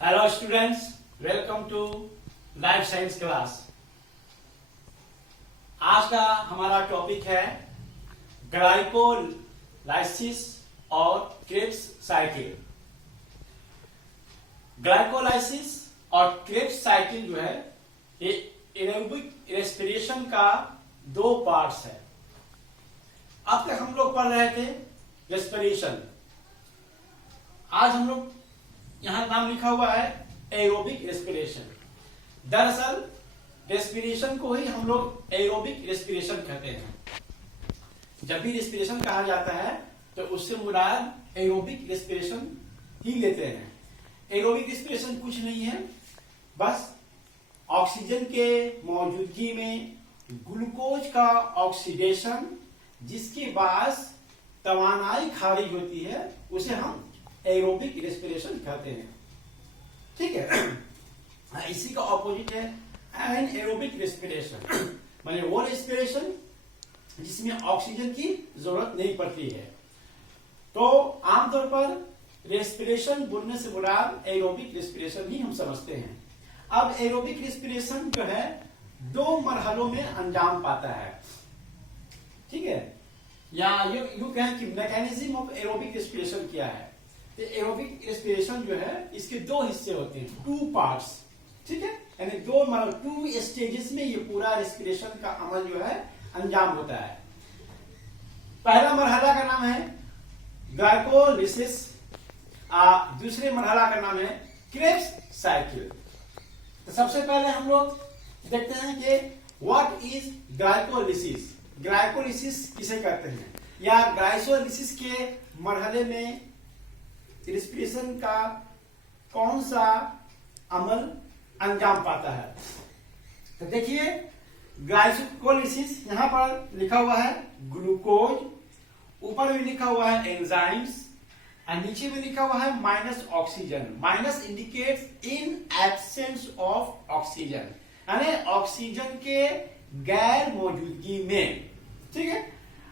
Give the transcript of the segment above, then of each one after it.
Hello students, welcome to life science class. आज का हमारा टॉपिक है ग्लाइकोलाइसिस और क्रेब्स साइकिल। ग्लाइकोलाइसिस और क्रेब्स साइकिल जो है ये एरोबिक रेस्पिरेशन का दो पार्ट्स है। अब तक हम लोग पढ़ रहे थे रेस्पिरेशन। आज हम लोग यहां नाम लिखा हुआ है एरोबिक रेस्पिरेशन। दरअसल रेस्पिरेशन को ही हम लोग एरोबिक रेस्पिरेशन कहते हैं। जब भी रेस्पिरेशन कहा जाता है तो उससे मुराद एरोबिक रेस्पिरेशन ही लेते हैं। एरोबिक रेस्पिरेशन कुछ नहीं है, बस ऑक्सीजन के मौजूदगी में ग्लूकोज का ऑक्सीडेशन, जिसके बाद तवानाई खारिज होती है, उसे हम एरोबिक रेस्पिरेशन कहते हैं। ठीक है, इसी का ऑपोजिट है एनाएरोबिक रेस्पिरेशन, माने वो रेस्पिरेशन जिसमें ऑक्सीजन की जरूरत नहीं पड़ती है। तो आमतौर पर रेस्पिरेशन बोलने से मुराद एरोबिक रेस्पिरेशन ही हम समझते हैं। अब एरोबिक रेस्पिरेशन जो है दो मरहलों में अंजाम पाता है। ठीक है, या यूं कहें कि मैकेनिज्म ऑफ एरोबिक रेस्पिरेशन क्या है। तो एरोबिक रेस्पिरेशन जो है इसके दो हिस्से होते हैं, टू पार्ट्स। ठीक है, यानी टू स्टेजेस में ये पूरा रेस्पिरेशन का अमल जो है अंजाम होता है। पहला मरहला का नाम है ग्लाइकोलिसिस, दूसरे मरहला का नाम है क्रेब्स साइकिल। तो सबसे पहले हम लोग देखते हैं कि व्हाट इज ग्लाइकोलिसिस। ग्लाइकोलिसिस किसे कहते हैं, या ग्लाइकोलिसिस के मरहले में रेस्पिरेशन का कौन सा अमल अंजाम पाता है। तो देखिए, ग्लाइकोलिसिस यहां पर लिखा हुआ है ग्लूकोज, ऊपर में लिखा हुआ है एंजाइम्स, और नीचे में लिखा हुआ है minus oxygen. Minus indicates in absence of oxygen, यानी ऑक्सीजन के गैर मौजूदगी में। ठीक है,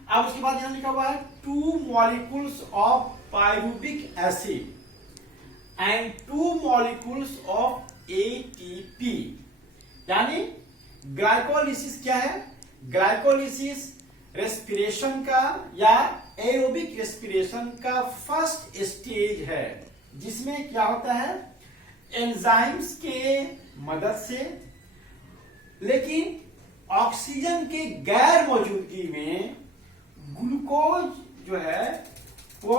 अब उसके बाद यहां लिखा हुआ है 2 molecules of pyruvic acid and 2 molecules of ATP. यानी ग्लाइकोलिसिस क्या है, ग्लाइकोलिसिस रेस्पिरेशन का या एरोबिक रेस्पिरेशन का फर्स्ट स्टेज है, जिसमें क्या होता है एंजाइम्स के मदद से, लेकिन ऑक्सीजन के गैर मौजूदगी में ग्लूकोज जो है वो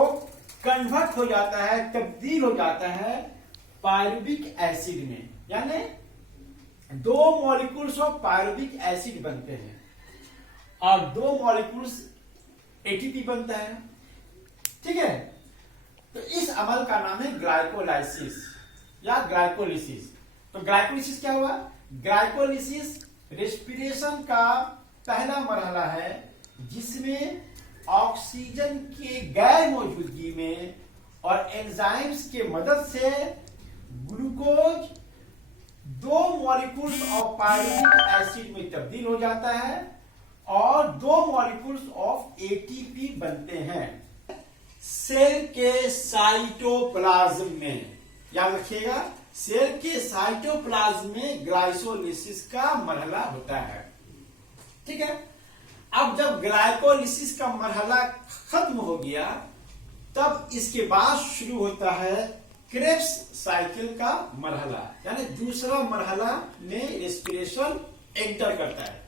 कन्वर्ट हो जाता है, तब्दील हो जाता है पायरुविक एसिड में। यानी 2 मॉलिक्यूल्स ऑफ पायरुविक एसिड बनते हैं और 2 मॉलिक्यूल्स एटीपी बनता है। ठीक है, तो इस अमल का नाम है ग्लाइकोलाइसिस या ग्लाइकोलिसिस। तो ग्लाइकोलिसिस क्या हुआ, ग्लाइकोलिसिस रेस्पिरेशन का पहला मरहला है, जिसमें ऑक्सीजन के गैर मौजूदगी में और एंजाइम्स के मदद से glucose 2 molecules of pyruvic acid में तब्दील हो जाता है और 2 मॉलिक्यूल्स ऑफ एटीपी बनते हैं सेल के साइटोप्लाज्म में। याद रखिएगा, सेल के साइटोप्लाज्म में ग्लाइकोलिसिस का मरहला होता है। ठीक है, अब जब ग्लाइकोलिसिस का मरहला खत्म हो गया, तब इसके बाद शुरू होता है क्रेब्स साइकिल का मरहला, यानी दूसरा मरहला में रेस्पिरेशन एंटर करता है।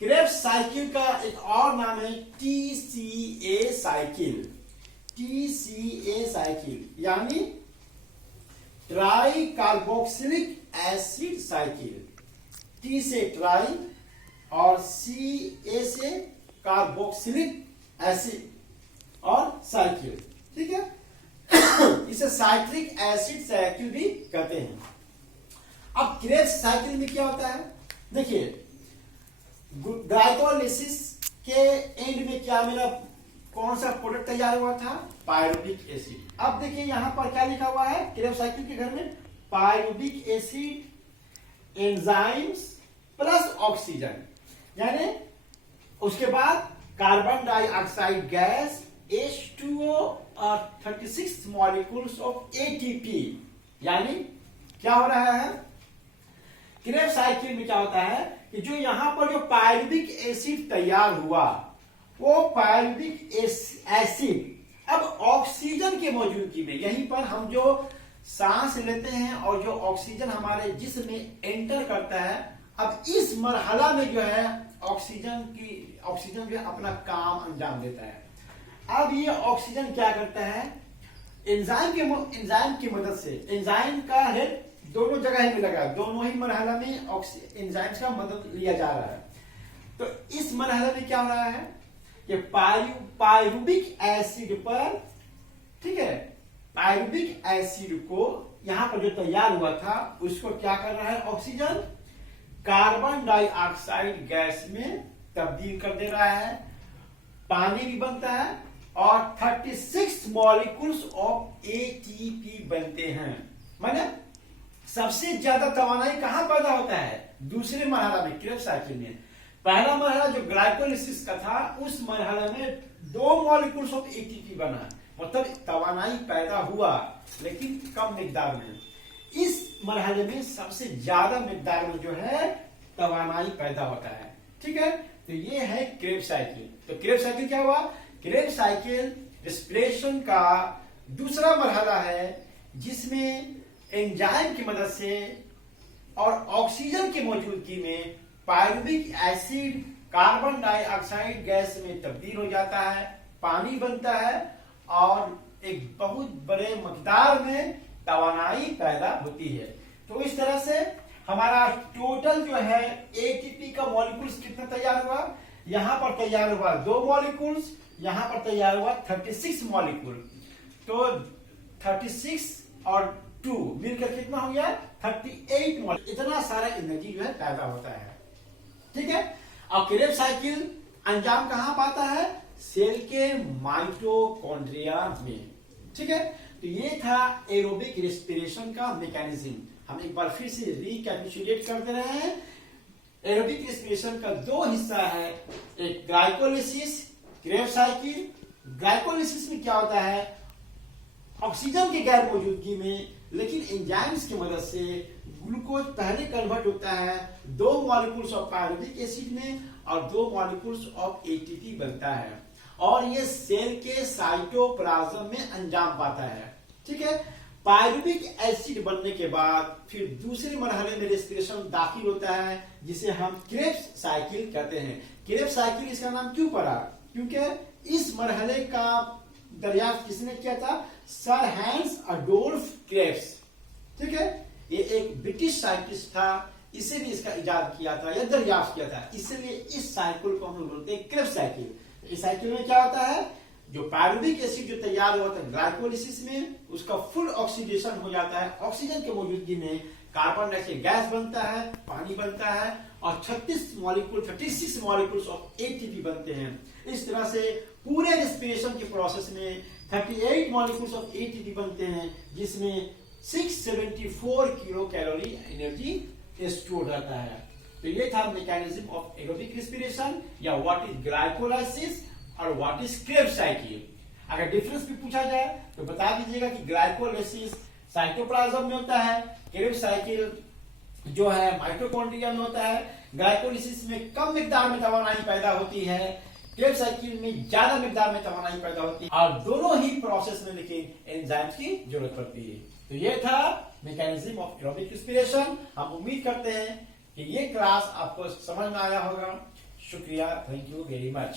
क्रेब्स साइकिल का एक और नाम है टीसीए साइकिल। टीसीए साइकिल यानी try carboxylic acid cycle. T से ट्राई और सी से कार्बोक्सिलिक एसिड और साइकिल। ठीक है, इसे साइक्लिक एसिड साइकिल भी कहते हैं। अब क्रेब्स साइकिल में क्या होता है, देखिए ग्लाइकोलिसिस के एंड में क्या मेरा कौन सा प्रोडक्ट तैयार हुआ था, पायरुविक एसिड। अब देखिए यहां पर क्या लिखा हुआ है क्रेब्स साइकिल के घर में, pyruvic acid enzymes plus oxygen, यानी उसके बाद कार्बन डाइऑक्साइड गैस H2O और 36 molecules of ATP, यानी क्या हो रहा है, क्रेब्स साइकिल में क्या होता है कि जो यहां पर जो पायरुविक एसिड तैयार हुआ, वो पायरुविक एसिड अब ऑक्सीजन की मौजूदगी में, यहीं पर हम जो सांस लेते हैं और जो ऑक्सीजन हमारे जिस्म में एंटर करता है, अब इस मरहला में जो है ऑक्सीजन जो है अपना काम अंजाम देता है। अब ये ऑक्सीजन क्या करता है, एंजाइम की मदद से, एंजाइम का हेड दोनों जगह ही मिलेगा, दोनों ही मरहला में एंजाइम्स का मदद लिया जा रहा है। तो इस मरहले में क्या हो रहा है कि पायरुविक एसिड पर, ठीक है, पायरुविक एसिड को यहां पर जो तैयार हुआ था उसको क्या कर रहा है, ऑक्सीजन कार्बन डाइऑक्साइड गैस में तब्दील कर दे रहा है, पानी भी बनता है और 36 मॉलिक्यूल्स ऑफ एटीपी बनते हैं। माने सबसे ज्यादा तवानाई कहां पैदा होता है, दूसरे मरहला में, क्रेब्स साइकिल में। पहला मरहला जो ग्लाइकोलिसिस का था, उस मरहला में 2 मॉलिक्यूल्स ऑफ एटीपी बना, मतलब तवानाई पैदा हुआ लेकिन कम मिकदार में। इस मरहले में सबसे ज्यादा मिकदार में जो है तवानाई पैदा होता है, ठीक है। तो ये है क्रेब्स साइकिल। तो क्रेब्स साइकिल क्या हुआ, क्रेब्स साइकिल रेस्पिरेशन का दूसरा मरहला है जिसमें एंजाइम की मदद से और ऑक्सीजन की मौजूदगी में pyruvic acid carbon dioxide gas में तब्दील हो जाता है, पानी बनता है और एक बहुत बड़े मकदार में तवानाई पैदा होती है। तो इस तरह से हमारा टोटल जो है एटीपी का मॉलिक्यूल्स कितना तैयार हुआ, यहां पर तैयार हुआ 2 मॉलिक्यूल्स, यहां पर तैयार हुआ 36 मॉलिक्यूल। तो 36 और 2 मिलकर कितना हो गया, 38 मॉलिक्यूल। इतना सारा एनर्जी जो है पैदा होता है, ठीक है। अब क्रेब्स साइकिल अंजाम कहां पाता है, सेल के माइटोकॉन्ड्रिया में, ठीक है। तो ये था एरोबिक रेस्पिरेशन का मैकेनिज्म। हम एक बार फिर से रिकैपिचुलेट करते रहे हैं। एरोबिक रेस्पिरेशन का 2 हिस्सा है, एक ग्लाइकोलिसिस, क्रेब्स साइकिल। ग्लाइकोलिसिस में क्या होता है, ऑक्सीजन की गैर मौजूदगी में लेकिन एंजाइम्स की मदद से ग्लूकोज पहले कन्वर्ट होता है 2 मॉलिक्यूल्स ऑफ पायरुविक एसिड में और 2 मॉलिक्यूल्स ऑफ एटीपी बनता है और ये सेल के साइटोप्लाज्म में अंजाम पाता है, ठीक है। पायरुविक एसिड बनने के बाद फिर दूसरे मरहले में रेस्पिरेशन दाखिल होता है जिसे हम क्रेब्स साइकिल कहते हैं। क्रेब्स साइकिल इसका नाम क्यों पड़ा, क्योंकि इस मरहले का दरियाफ्त किसने किया था, सर हैंस अडोल्फ क्रेब्स, ठीक है। ये एक ब्रिटिश साइंटिस्ट था, इसे भी इसका इजाद किया था या दरियाफ्त किया था, इसलिए इस साइकिल को हम लोग बोलते हैं क्रेब्स साइकिल। इस साइकिल में क्या होता है, जो पायरुविक एसिड जो तैयार हुआ था ग्लाइकोलिसिस में, उसका फुल ऑक्सीडेशन हो जाता है, ऑक्सीजन की मौजूदगी में कार्बन डाइऑक्साइड गैस बनता है, पानी बनता है और 36 मॉलिक्यूल्स ऑफ एटीपी बनते हैं। इस तरह से पूरे रेस्पिरेशन के प्रोसेस में 38 मॉलिक्यूल्स ऑफ एटीपी बनते हैं जिसमें 674 किलो कैलोरी एनर्जी स्टोर रहता है। तो ये था मैकेनिज्म ऑफ एरोबिक रेस्पिरेशन या व्हाट इज ग्लाइकोलाइसिस और व्हाट इज क्रेब्स साइकिल। अगर डिफरेंस भी पूछा जाए तो बता दीजिएगा कि ग्लाइकोलाइसिस साइटोप्लाज्म में होता है, क्रेब्स साइकिल जो है माइटोकॉन्ड्रिया में होता है। ग्लाइकोलिसिस में कम मिकदार में तवानाई पैदा होती है, क्रेब्स साइकिल में ज्यादा मिकदार में तवानाई पैदा होती है और दोनों ही प्रोसेस में लेकिन एंजाइम्स की जरूरत पड़ती है। तो ये था मैकेनिज्म ऑफ एरोबिक रेस्पिरेशन। हम उम्मीद करते हैं कि ये क्लास आपको समझ में आया होगा। शुक्रिया, थैंक यू वेरी मच।